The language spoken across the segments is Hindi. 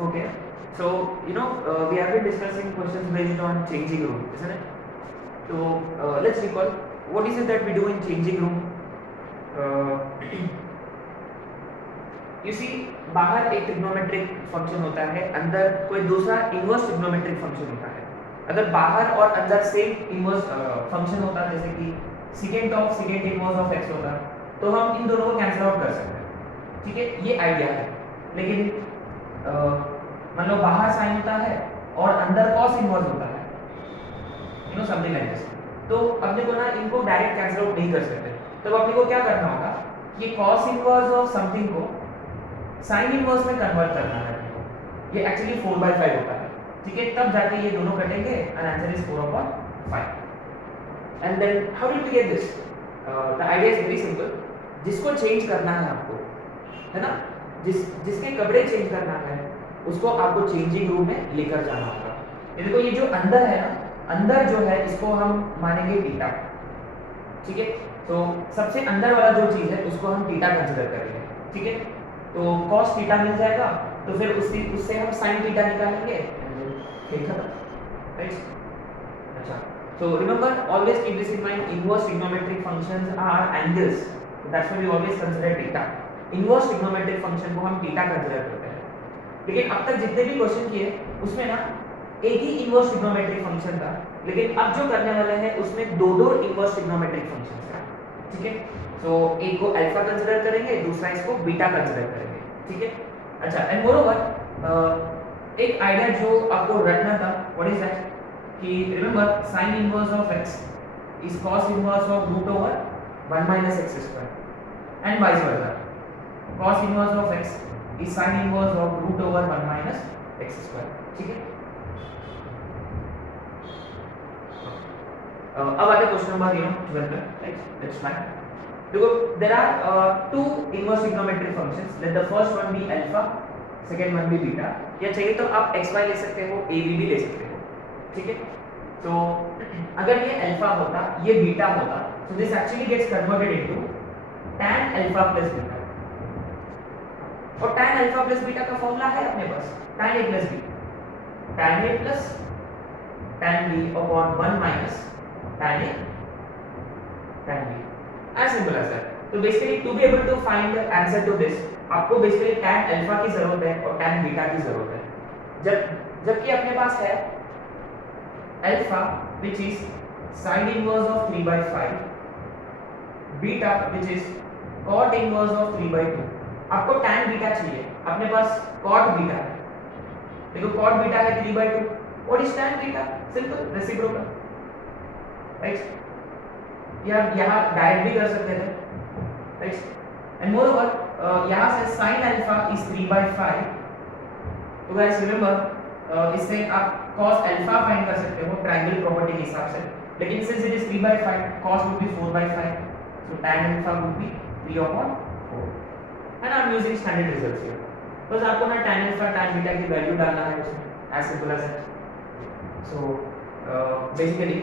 Okay, so we have been discussing questions based on changing room, isn't it? So let's recall what is it that we do in changing room. You see, बाहर एक ट्रिग्नोमेट्रिक फंक्शन होता है, अंदर कोई दूसरा इनवर्स ट्रिग्नोमेट्रिक फंक्शन होता है. अगर बाहर और अंदर सेम इनवर्स फंक्शन होता जैसे कि second of second inverse of x होता, तो हम इन दोनों को कैंसिल आउट कर सकते हैं. ठीक है, ये आइडिया है. लेकिन मान लो बाहर साइन होता है और अंदर कॉस इनवर्स होता है, समथिंग लाइक दिस. तो अपने को ना इनको डायरेक्ट कैंसिल आउट नहीं कर सकते. तो अपने को क्या करना होगा, ये कॉस इनवर्स ऑफ समथिंग को साइन इनवर्स में कन्वर्ट करना है. ये एक्चुअली 4/5 होता है. ठीक है, तब जाके ये दोनों कटेंगे and answer is 4/5. And then how did we get this? The idea is very simple. जिसको चेंज करना है आपको, है ना, जिसके कपड़े चेंज करना है उसको आपको चेंजिंग रूम में लेकर जाना होगा. ये देखो, ये जो अंदर है ना, अंदर जो है इसको हम मानेंगे थीटा. ठीक है, तो सबसे अंदर वाला जो चीज है उसको हम थीटा कंसीडर करेंगे. ठीक है, तो cos थीटा मिल जाएगा, तो फिर उससे हम sin थीटा निकालेंगे. ठीक है, राइट? अच्छा, so remember, always keep this in mind. Inverse trigonometric functions are angles. That's why we always consider theta. Inverse trigonometric function को हम theta consider करते हैं. लेकिन अब तक जितने भी क्वेश्चन किए उसमें ना एक ही इनवर्स ट्रिग्नोमेट्रिक फंक्शन था, लेकिन अब जो करने वाले हैं उसमें दो इनवर्स ट्रिग्नोमेट्रिक फंक्शंस हैं. ठीक है, तो एक को अल्फा कंसीडर करेंगे, दूसरा इसको बीटा कंसीडर करेंगे. ठीक है, अच्छा, एंड मोरओवर एक आइडिया जो आपको रखना था, व्हाट इज दैट, कि remember sin inverse of x is cos inverse of √1 - x² and vice versa. cos inverse of x is sin inverse of √1 - x². ठीक है, अब आते क्वेश्चन नंबर 12 पे. Right, let's try. देखो, there are two inverse trigonometric functions. Let the first one be alpha, second one be beta. या चाहिए तो आप xy ले सकते हो, ab भी ले सकते हो. ठीक है, तो अगर ये अल्फा होता, ये बीटा होता, so this actually gets converted into tan alpha plus beta. और tan अल्फा प्लस बीटा का फॉर्मूला है अपने पास, tan a plus b, tan a plus tan b upon 1 minus tan a tan b. as simple as that. तो basically to be able to find the answer to this, आपको बेसिकली tan अल्फा की जरूरत है और tan बीटा की जरूरत है. जबकि अपने पास है alpha which is sin inverse of 3/5, beta which is cot inverse of 3/2. आपको tan बीटा चाहिए, अपने पास cot बीटा है. देखो, cot बीटा है 3/2. What is tan beta? Simple, reciprocal. Right, या यहाँ डायरेक्ट भी कर सकते थे. राइट, एंड मोरओवर यहाँ से sin अल्फा इज 3/5. तो गाइस रिमेंबर, इससे आप cos अल्फा फाइंड कर सकते हो ट्रायंगल प्रॉपर्टी के हिसाब से. लेकिन since it is 3/5, cos would be 4/5, so tan alpha would be 3/4. and I'm using standard results here. बस आपको ना tan अल्फा tan बीटा की वैल्यू डालना है उसमें, as simple as that. So basically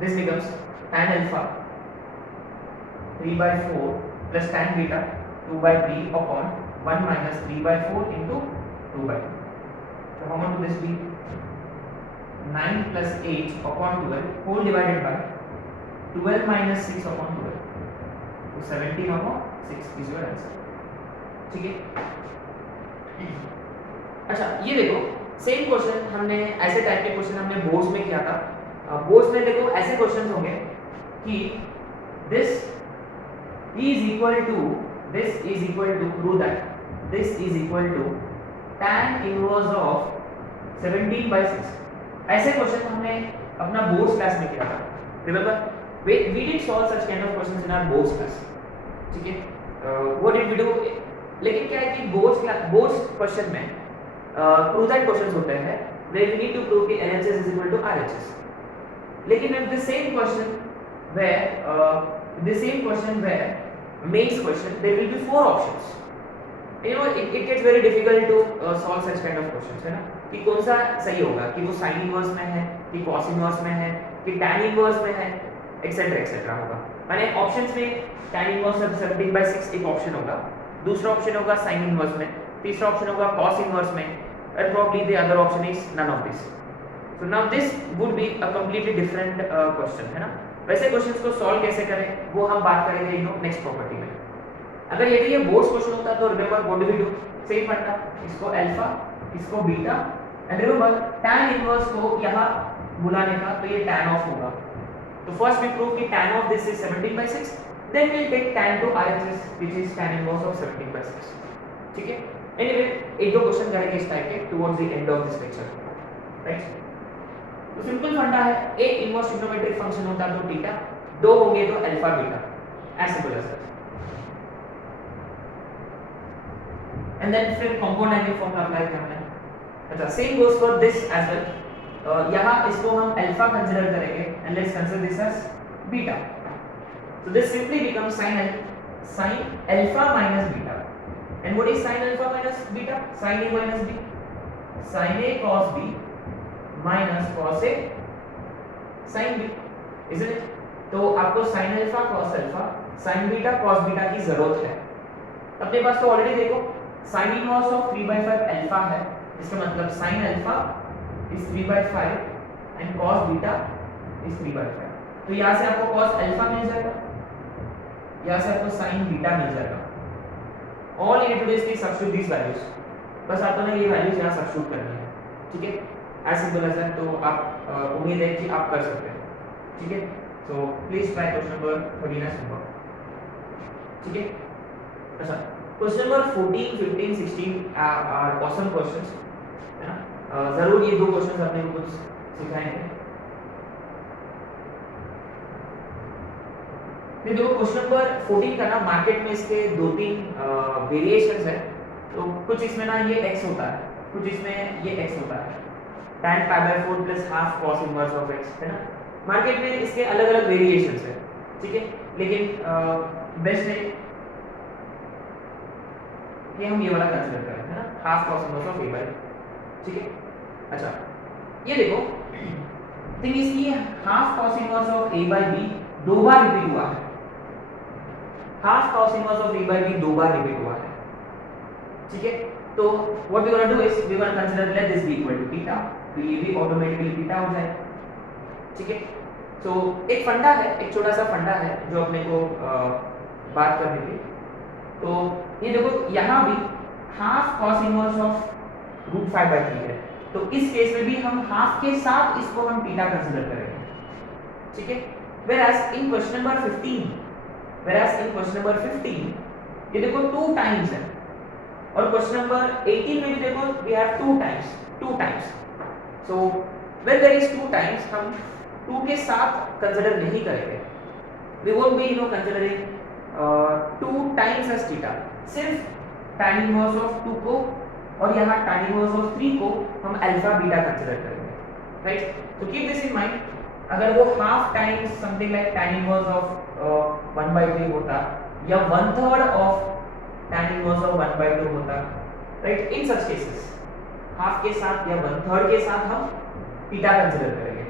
this becomes tan alpha 3/4 plus tan beta 2/3 upon 1 minus 3/4 into 2/2. So how much would this be? 9 plus 8 upon 12 whole divided by 12 minus 6 upon 12. So 17 upon 6 is your answer. ठीक है, अच्छा, ये देखो सेम क्वेश्चन हमने, ऐसे टाइप के क्वेश्चन हमने बोर्ड्स में किया था. बोर्ड्स में देखो ऐसे क्वेश्चंस होंगे कि this is equal to prove that this is equal to tan inverse of 17/6. ऐसे क्वेश्चन हमने अपना बोर्ड्स क्लास में किया था. Remember, we did solve such kind of questions in our boards class. ठीक है, what did we do? लेकिन क्या है कि बोर्ड्स क्वेश्चन में प्रूव दैट क्वेश्चंस होते हैं where we need to prove कि LHS is equal to RHS. लेकिन if the same question where mains question, there will be 4 options. It gets very difficult to solve such kind of questions, है ना, कि कौन सा सही होगा, कि वो sin इनवर्स में है, कि cos इनवर्स में है, कि tan इनवर्स में है, एक्सेट्रा एक्सेट्रा होगा. माने ऑप्शंस में tan इनवर्स ऑफ 17/6 एक ऑप्शन होगा, दूसरा ऑप्शन होगा sin इनवर्स में, तीसरा ऑप्शन होगा cos इनवर्स में, and probably the other option is none of this. So now this would be a completely different question, है ना. वैसे क्वेश्चंस को सॉल्व कैसे करें वो हम बात करेंगे नेक्स्ट प्रॉपर्टी में. अगर यदि ये बोर्ड्स क्वेश्चन होता तो remember what do we do, same funda, इसको अल्फा, इसको beta, and remember tan inverse को यहाँ बुलाने का तो ये tan ऑफ होगा. तो फर्स्ट वी प्रूव कि tan of this is 17/6, then we will take tan to RHS which is tan inverse of 17/6. ठीक है. एनीवे एक दो क्वेश्चन करेंगे इस टाइप के towards the end of this lecture, right. तो सिंपल फंडा है, एक इनवर्स ट्रिग्नोमेट्रिक फंक्शन होता तो थीटा, दो होंगे तो alpha beta, as simple as that. And then फिर कंपाउंड एंगल फॉर्मूला अप्लाई करना है. अच्छा, same goes for this as well. यहाँ इसको हम अल्फा कंसीडर करेंगे and let's consider this as beta. So this simply becomes sin alpha minus beta. And what is sin alpha minus beta? Sin A minus B. Sin A cos B minus cos A sin B, isn't it? तो आपको sin alpha cos alpha sin beta cos beta की जरूरत है. अपने पास तो ऑलरेडी देखो sin inverse of 3/5 alpha है, इसका मतलब sin alpha is 3/5 and cos beta is 3/5. तो यहाँ से आपको cos alpha मिल जाएगा, यहाँ से आपको sin beta मिल जाएगा. All you need to do is substitute these values. बस आपको ना ये वैल्यूज यहाँ सब्स्टिट्यूट करनी है. ठीक है, एज सिंपल एज दैट. तो आप उम्मीद है कि आप कर सकते हैं. ठीक है. So please try question number 13 as homework. ठीक है. अच्छा, question number 14, 15, 16 are awesome questions, है ना. जरूर ये दो क्वेश्चंस अपने को कुछ सिखाएंगे. देखो क्वेश्चन नंबर 14 का ना मार्केट में इसके दो तीन वेरिएशंस है. तो कुछ इसमें ना ये x होता है, कुछ इसमें ये x होता है, tan π/4 plus half cos inverse of x, है ना. मार्केट में इसके अलग अलग वेरिएशंस है. ठीक है, लेकिन बेस्ट है ये हम ये वाला कंसीडर करें, है ना, half cos inverse of a/b. ठीक है. अच्छा, ये देखो थिंग इसकी half cos inverse of a/b दो बार रिपीट हुआ है. Half cos inverse of a/b दो बार रिपीट हुआ है. ठीक है. तो what we gonna do is we gonna consider let this be equal to theta, तो ये भी ऑटोमेटिकली थीटा हो जाए. ठीक है. तो एक फंडा है, एक छोटा सा फंडा है जो अपने को बात करनी थी. तो ये देखो यहाँ भी हाफ cos इनवर्स ऑफ √5/3 है. तो इस केस में भी हम हाफ के साथ इसको हम थीटा कंसीडर करेंगे. ठीक है. whereas in question number 15 ये देखो 2 टाइम्स है, और क्वेश्चन नंबर 18 में भी देखो we have 2 times. so when there is 2 times हम 2 के साथ कंसीडर नहीं करेंगे. we won't be considering 2 times as theta. सिर्फ tan इनवर्स ऑफ 2 को और यहाँ tan इनवर्स ऑफ 3 को हम अल्फा बीटा कंसीडर करेंगे, राइट. तो कीप दिस इन माइंड. अगर वो half times something like tan inverse of 1/3 होता या 1/3 ऑफ tan इनवर्स ऑफ 1/2 होता, राइट. इन सच केसेस हाफ के साथ या 1/3 के साथ हम थीटा कंसीडर करेंगे.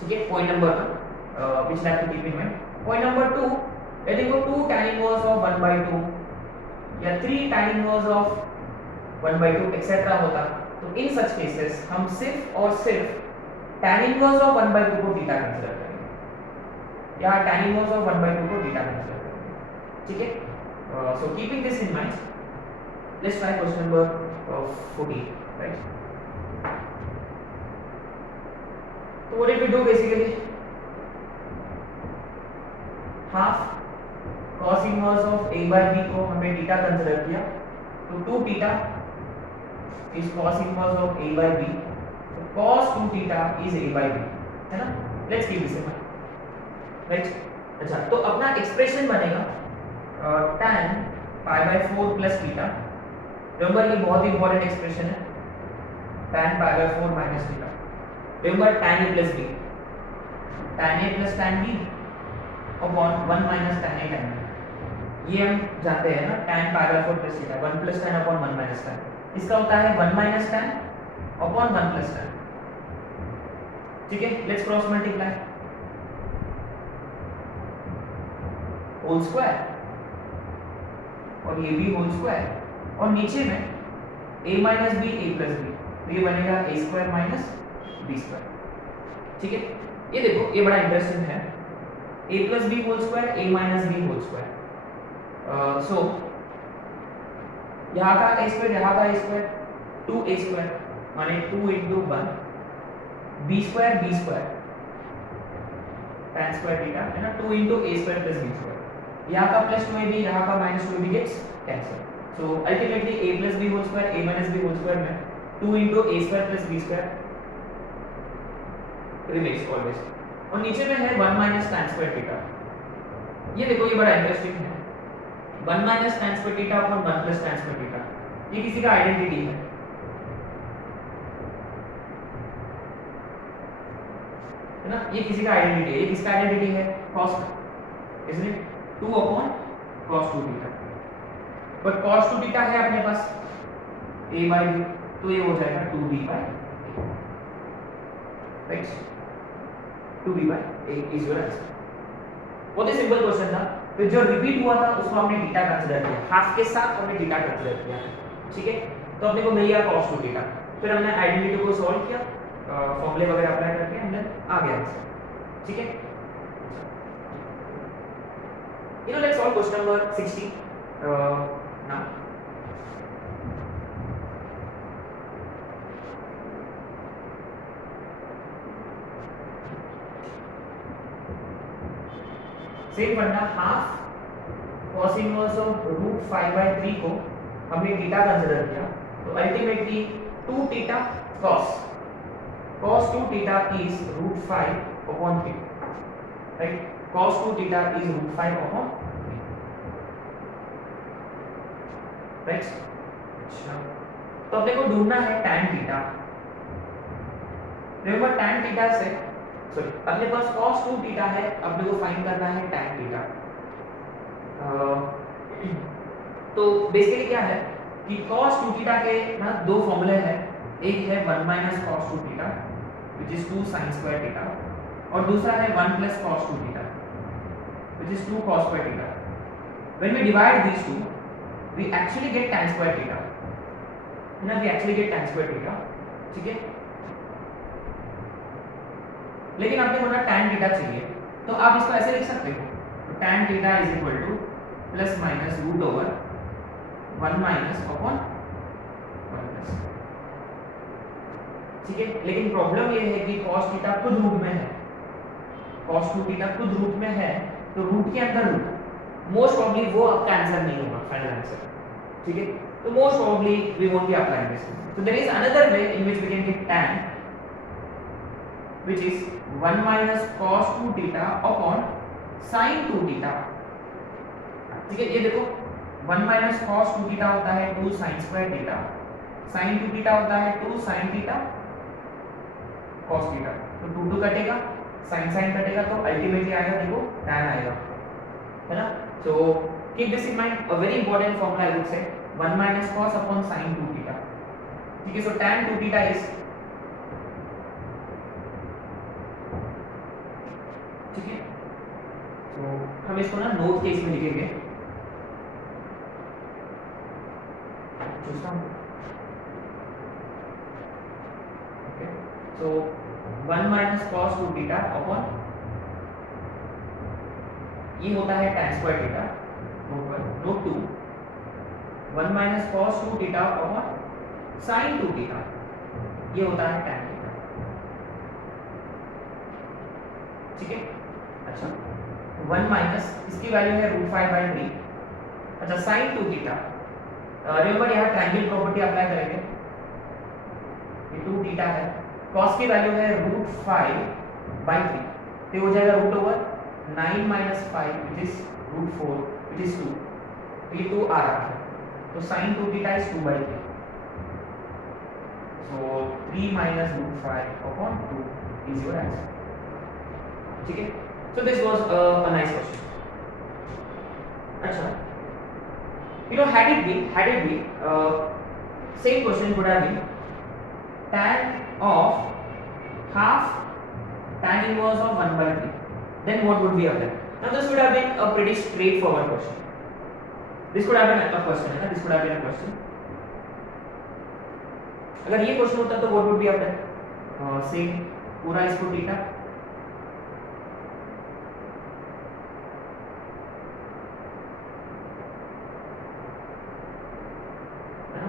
ठीक है. Point number 1 which have to keep in mind. Point number 2, यदि वो 2 tan इनवर्स ऑफ 1/2 या 3 tan इनवर्स ऑफ 1/2 एक्सेट्रा होता, तो इन सच केसेस हम सिर्फ और सिर्फ tan इनवर्स ऑफ 1/2 को थीटा कंसीडर करेंगे, या tan इनवर्स ऑफ 1/2 को थीटा कंसीडर करेंगे. ठीक है. So keeping this in mind, let's try question number 14, right. So what did we do basically? Half cos inverse of a/b को हमने थीटा कंसीडर किया, तो 2 theta is cos inverse of a/b, so cos 2 theta is a/b, है ना. Let's keep this in mind, right. अच्छा, तो अपना एक्सप्रेशन बनेगा tan π/4 प्लस थीटा. रिमेंबर ये बहुत ही इंपॉर्टेंट एक्सप्रेशन है, tan π/4 minus theta. Remember tan a plus b, tan a plus tan b upon 1 minus tan a tan b. ये हम जानते हैं ना, tan π/4 plus theta 1 plus tan upon 1 minus tan. इसका होता है 1 minus tan upon 1 plus tan. ठीक है. Let's cross multiply whole square और ये भी होल स्क्वायर, और नीचे में a minus B a plus B, तो ये बनेगा a square minus b square. ठीक है, ये देखो ये बड़ा इंटरेस्टिंग है, a plus B whole square a minus B whole square. सो यहाँ का a स्क्वायर, यहाँ का a स्क्वायर, 2a स्क्वायर माने 2 into 1 b square tan square theta है ना, 2 into a square plus b square, यहाँ का प्लस 2ab यहाँ का minus 2ab gets cancel. So ultimately a plus B whole square a minus B whole square में 2 into a square plus b square remains always, और नीचे में है 1 माइनस tan स्क्वायर थीटा। ये देखो ये बड़ा इंटरेस्टिंग है, 1 minus tan square theta upon 1 plus tan square theta, ये किसी का आइडेंटिटी है ना, ये किसी का आइडेंटिटी है, ये किसका आइडेंटिटी है, cos का, इसलिए 2 अपॉन cos 2 थीटा, पर cos 2 थीटा है अपने पास a by b, तो ये हो जाएगा 2b by a, right, 2b by a is your answer. बहुत ही सिंपल क्वेश्चन था, फिर जो रिपीट हुआ था उसको हमने थीटा कंसीडर किया, हाफ के साथ हमने थीटा कंसीडर किया, ठीक है, तो अपने को मिल गया cos 2 थीटा, फिर हमने आइडेंटिटी को सॉल्व किया, फॉर्मूले वगैरह अप्लाई करके हमने आ गया आंसर, ठीक है। You know, let's solve question number 60 now. Same funda, half cos inverse of root 5 by 3 को हमने थीटा कंसीडर किया, तो ultimately 2 theta cos 2 theta is root 5 upon 3, right, cos 2 theta is root 5 upon 3, right। अच्छा, तो अपने को ढूंढना है tan theta, remember tan theta से, सॉरी अपने पास cos 2 theta है, अपने को फाइंड करना है tan theta। तो बेसिकली क्या है कि cos 2 theta के ना दो फॉर्मूले हैं, एक है 1 minus cos 2 theta which is 2 sin square theta, और दूसरा है 1 plus cos 2 theta which is 2 cos square theta। When we divide these two, we actually get tan square theta, ना, we actually get tan square theta, ठीक है, लेकिन आपने बोला tan theta चाहिए, तो आप इसको ऐसे लिख सकते हो, तो tan theta is equal to plus minus root over 1 minus upon 1 plus, ठीक है, लेकिन प्रॉब्लम ये है कि cos थीटा खुद रूट में है, cos 2 थीटा खुद रूट में है, तो रूट के अंदर रूट, मोस्ट प्रोबब्ली वो आपका आंसर नहीं होगा, फाइनल आंसर, ठीक है, तो most probably we won't be applying this, so there is another way in which we can get tan which is 1 minus cos 2 theta upon sin 2 theta, ठीक है, ये देखो 1 minus cos 2 theta होता है 2 sin square theta, sin 2 theta होता है 2 sin theta cos थीटा, तो 2 2 कटेगा, sin sin कटेगा, तो अल्टीमेटली आएगा देखो tan आएगा, है ना। So keep this in mind, a very important formula I would say 1 minus cos upon sin 2 theta, ठीक है, सो tan 2 थीटा इज, ठीक है, तो हम इसको ना नोट केस में लिखेंगे, so 1 minus cos 2 theta upon, ये होता है tan square theta, note 2 1 minus cos 2 theta upon sin 2 theta, ये होता है tan theta, ठीक है। अच्छा 1 माइनस इसकी वैल्यू है रूट 5 by 3, अच्छा sin 2 theta, रिमेंबर यहाँ ट्रायंगल प्रॉपर्टी अप्लाई करेंगे, ये 2 थीटा है, cos की वैल्यू है रूट 5 by 3, तो हो जाएगा root over 9 minus 5 which is root 4 which is 2, तो ये 2 आ रहा है, तो sin 2 theta is 2 by 3, so 3 minus root 5 upon 2 is your answer, ठीक है। So this was a nice question। अच्छा, you know, had it been same question could have been tan of half tan inverse of 1 by 3, then what would we have done? Now this would have been a pretty straightforward question, this could have been a question, this could have been a question, अगर ये क्वेश्चन होता तो what would be after same पूरा इसको थीटा, है ना?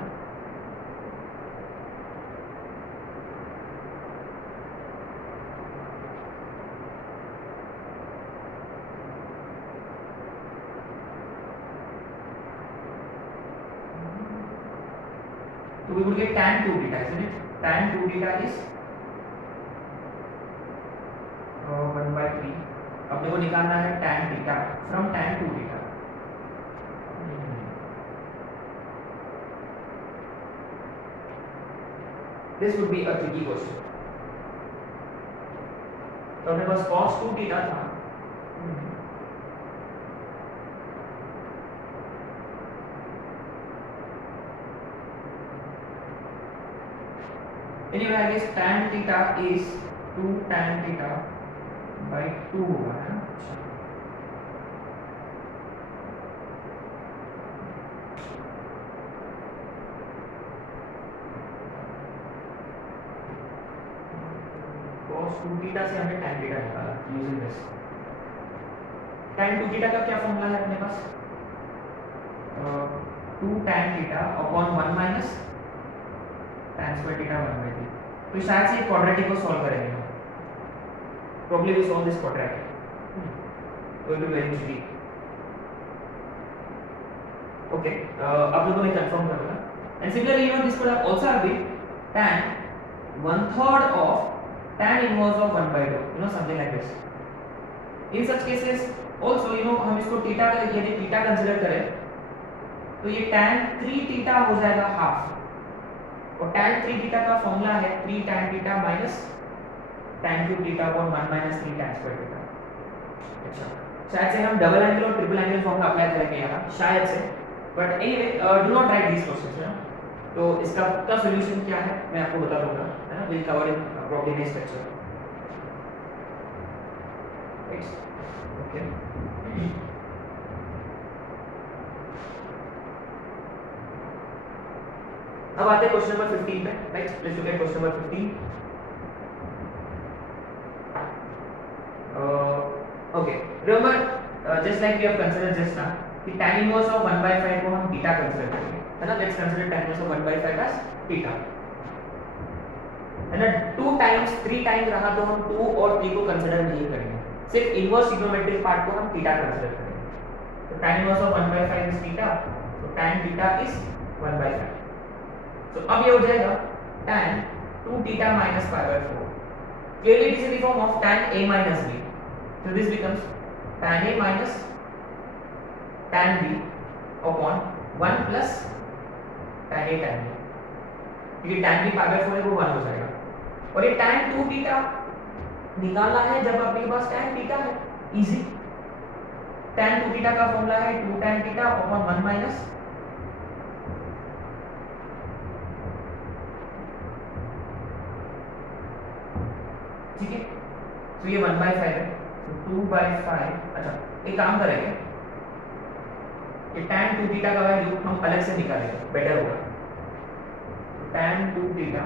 So we would get tan 2 theta, isn't it? Tan 2 theta is 1/3. अब देखो निकालना है tan theta from tan 2 theta. This would be a tricky question. तो अपने पास cos 2 theta था. Anyway, I guess tan theta is 2 tan theta by 2 होगा, है ना? cos 2 theta से हमने tan theta निकाला using this. tan 2 theta का क्या फॉर्मूला है अपने पास? 2 tan theta upon 1 minus tan square theta 1/3. तो शायद से क्वाड्रेटिक को सॉल्व करेंगे हम. Probably we solve this quadratic. Going to be very tricky. Okay, आप लोगों ने कंफर्म कर लिया. And similarly, you know, this could have also been tan 1/3 of tan inverse of 1/2. You know, something like this. In such cases, also, you know, हम इसको थीटा का यदि थीटा कंसीडर करें तो ये tan 3 थीटा हो जाएगा हाफ. और tan 3 थीटा का फॉर्मूला है 3 tan theta minus tan cube theta upon 1 minus 3 tan square theta. अच्छा, शायद से हम डबल एंगल और ट्रिपल एंगल फॉर्मूला अप्लाई करेंगे यहाँ, शायद से. But anyway, do not right this questions, है ना? तो इसका का सॉल्यूशन क्या है मैं आपको बता दूंगा, है ना? Will cover in problem next lecture. Okay, अब आते हैं क्वेश्चन नंबर 15 पे. Right, let's look at question number 15. Okay, remember just like we have considered just now कि tan इनवर्स ऑफ 1/5 को हम बीटा कंसीडर करेंगे, है ना? Let's consider tan inverse of 1/5 as beta, है ना? 2 टाइम्स 3 टाइम्स रहा तो हम 2 और 3 को कंसीडर नहीं करेंगे, सिर्फ इनवर्स ट्रिग्नोमेट्रिक पार्ट को हम थीटा कंसीडर करेंगे. तो tan inverse of 1/5 is theta, तो tan थीटा इज 1/5. So अब ये हो जाएगा tan 2 theta minus pi by 4. Clearly it is in the form of tan a minus b. So this becomes tan a minus tan b upon 1 plus tan a tan b. क्योंकि tan b pi by 4 है वो 1 हो जाएगा. और ये tan 2 theta निकालना है जब आपके पास tan theta है. इजी. tan 2 theta का फॉर्मूला है 2 tan theta upon 1 minus ठीक है. तो ये 1/5 है, तो 2/5. अच्छा, एक काम करेंगे, ये tan 2 थीटा का वैल्यू हम अलग से निकालेंगे, बेटर होगा. tan 2 theta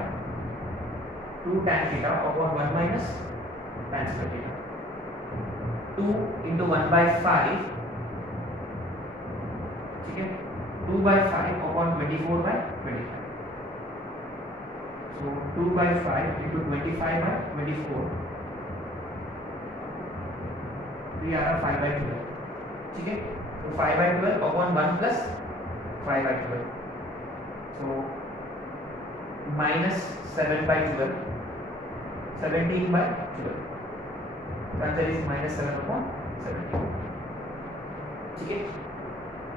2 tan theta upon 1 minus tan square theta. 2 into 1/5, ठीक है, 2/5 upon 24/25. So 2/5 into 25/24. तो ये आ रहा 5/12. ठीक है, तो 5/12 upon 1 plus 5/12. So minus 7/12. 17/12. The answer is minus 7 upon 17. ठीक है,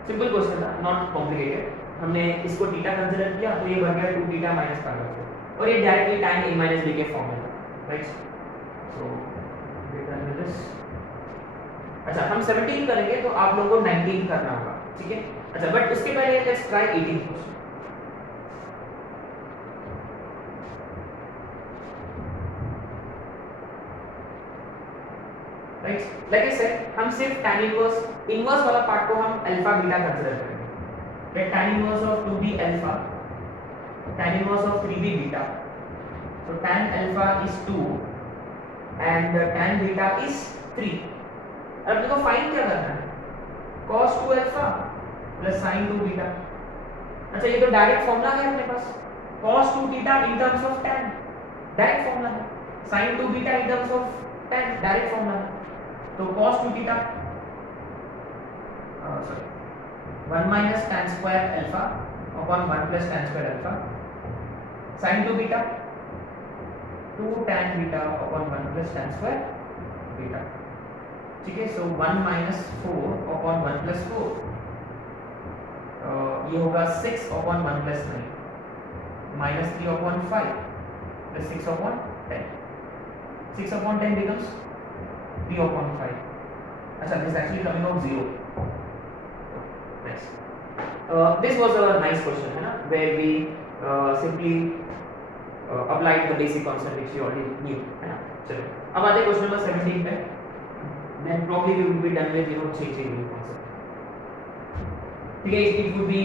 सिंपल क्वेश्चन था, नॉट कॉम्प्लिकेटेड. हमने इसको थीटा कंसीडर किया तो ये बन गया 2 थीटा माइनस 5/4 और ये directly tan a minus b के फॉर्म में था. Right, so this. अच्छा, हम 17 करेंगे तो आप लोगों को 19 करना होगा. ठीक है, अच्छा, बट उसके पहले let's try 18 question. Right, like I said, हम सिर्फ tan इनवर्स वाला पार्ट को हम अल्फा बीटा कंसीडर करेंगे. Let tan inverse of 2b alpha tan inverse of 3b beta. So tan alpha is 2 and tan beta is 3. अब अपने को फाइंड क्या करना है? cos 2 alpha plus sin 2 beta. अच्छा ये तो डायरेक्ट फॉर्मूला है अपने पास, cos 2 theta in terms of tan direct formula है, sin 2 beta in terms of tan direct formula है. तो cos 2 theta 1 minus tan square alpha upon 1 plus tan square alpha, sin 2 beta 2 tan beta upon 1 plus tan square beta. ठीक है, सो 1 minus 4 upon 1 plus 4, ये होगा 6 upon 1 plus 9 minus 3 upon 5 plus 6 upon 10. 6 upon 10 becomes 3 upon 5. अच्छा, this is actually coming out 0. Next, this was a nice question, है ना, where we simply applied the basic concept which you already knew, है ना. चलो अब आते हैं क्वेश्चन नंबर 17 पे. Then probably we will be done with changing new concept. ठीक है, it would be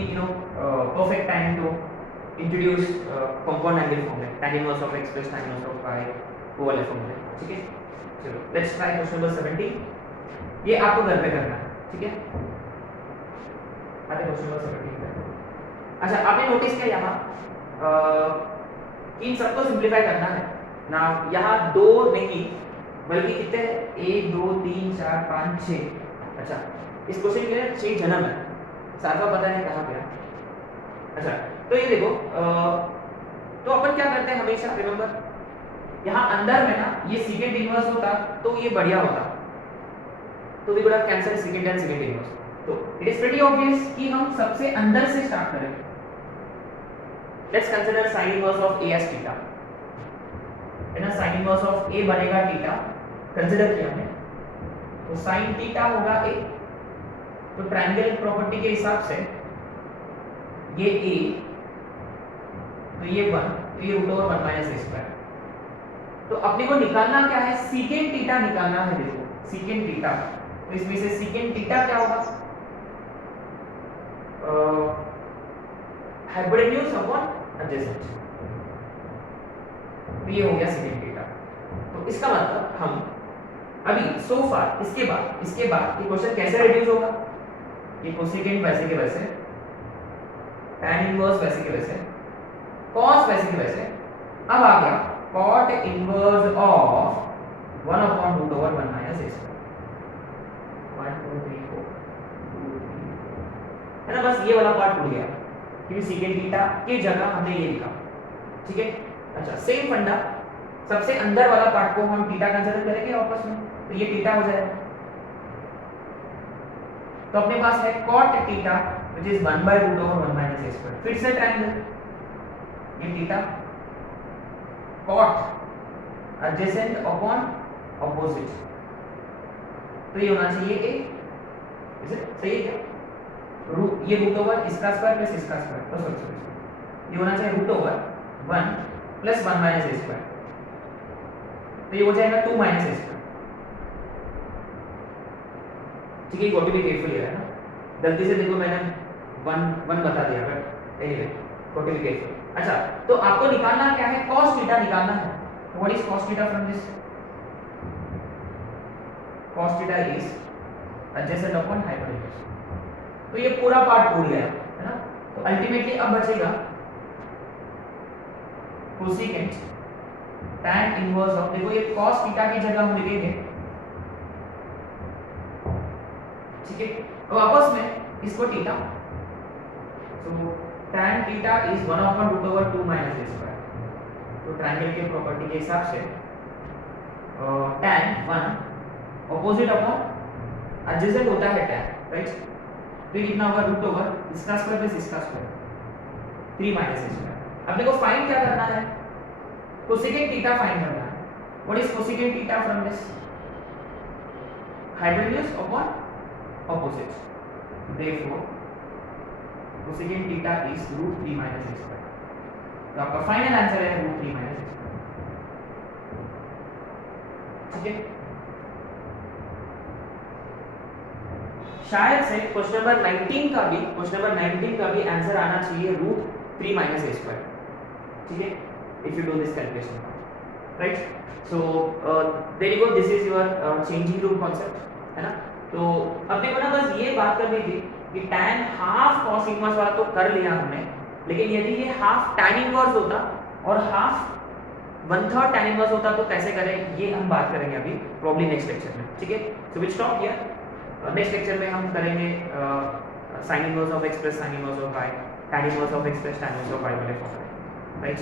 perfect time to introduce compound angle formula, tan inverse of x plus tan inverse of y वो वाले formula. ठीक है, चलो let's try question number 17. ये आपको घर पे करना है. ठीक है, आते क्वेश्चन नंबर 17 पे. अच्छा, आपने नोटिस किया यहाँ इन सबको सिंप्लीफाई करना है ना. यहाँ दो नहीं बल्कि कितने, 1 2 3 4 5 6. अच्छा, इस क्वेश्चन के लिए 6 जन्म है, सातवां पता नहीं कहाँ पे है. अच्छा, तो ये देखो, तो अपन क्या करते हैं हमेशा, रिमेंबर यहाँ अंदर में ना ये सेकंड इनवर्स होता तो ये बढ़िया होता, तो we would have cancel second and second inverse. तो इट इज प्रीटी ऑब्वियस कि हम सबसे अंदर से स्टार्ट करेंगे. Let's consider sin inverse of a as theta, है ना. sin इनवर्स ऑफ a बनेगा थीटा, कंसीडर किया हमने, तो sin थीटा होगा a. तो ट्रायंगल प्रॉपर्टी के हिसाब से ये a, तो ये 1, तो ये root over 1 minus a square. तो अपने को निकालना क्या है, सीकेंट थीटा निकालना है. देखो सीकेंट थीटा, तो इसमें से सीकेंट थीटा क्या होगा, हाइपोटेन्यूज अपॉन एडजेसेंट. तो ये हो गया सीकेंट थीटा. तो इसका मतलब हम अभी सो फार इसके बाद ये क्वेश्चन कैसे रिड्यूस होगा, ये कोसेकेंट वैसे के वैसे, tan इनवर्स वैसे के वैसे, cos वैसे के वैसे. अब आ गया cot inverse of 1 upon root over 1 minus a square. 1 2 3 4 है ना. बस ये वाला पार्ट टूट गया क्योंकि सीकेंट थीटा की जगह हमने ये लिखा. ठीक है. अच्छा, सेम फंडा, सबसे अंदर वाला पार्ट को हम थीटा कंसीडर करेंगे वापस में, तो ये थीटा हो जाएगा. तो अपने पास है cot theta which is 1 by root over 1 minus a square. फिर से ट्रायंगल, ये theta cot adjacent upon opposite, तो ये होना चाहिए a. इज इट सही है क्या? ये रूट ओवर इसका स्क्वायर प्लस इसका स्क्वायर, तो सॉरी ये होना चाहिए root over 1 plus 1 minus a square. तो ये हो जाएगा 2 माइनस a स्क्वायर. ठीक है, गॉट टू बी केयरफुल है ना. गलती से देखो मैंने 1 बता दिया, but anyway got to be careful. अच्छा, तो आपको निकालना क्या है, cos थीटा निकालना है. What is cos theta from this, cos theta is adjacent upon hypotenuse. तो ये पूरा पार्ट टूट गया, है ना. तो अल्टीमेटली अब बचेगा कोसेकेंट tan इनवर्स ऑफ, देखो ये cos थीटा की जगह हम लिखेंगे. ठीक है, अब आपस में इसको theta, so tan theta is 1 upon root over 2 minus a square. तो ट्रायंगल के प्रॉपर्टी के हिसाब से tan 1 ऑपोजिट अपॉन एडजेसेंट होता है tan, राइट. तो ये कितना होगा, रूट ओवर इसका स्क्वायर प्लस इसका स्क्वायर, 3 माइनस a स्क्वायर. अपने को फाइंड क्या करना है, कोसेकेंट थीटा फाइंड करना है. What is cosecant theta from this, hypotenuse upon opposite. Therefore cosecant theta is root 3 minus a square. तो आपका फाइनल आंसर है रूट 3 माइनस a स्क्वायर. ठीक है, शायद से क्वेश्चन नंबर 19 का भी आंसर आना चाहिए रूट 3 माइनस a स्क्वायर. ठीक है, if you do this calculation, right. So there you go, this is your changing rule concept, है ना। तो अपने को ना बस ये बात करनी थी कि tan हाफ cos इनवर्स वाला तो कर लिया हमने, लेकिन यदि ये हाफ tan इनवर्स होता और हाफ 1/3 tan इनवर्स होता तो कैसे करें, ये हम बात करेंगे अभी प्रॉब्ली नेक्स्ट लेक्चर में, ठीक है। So will stop here. Next lecture में हम करेंगे sin inverse of x plus sin inverse of y, tan inverse of x plus tan inverse of y वाले फॉर्मूले, राइट।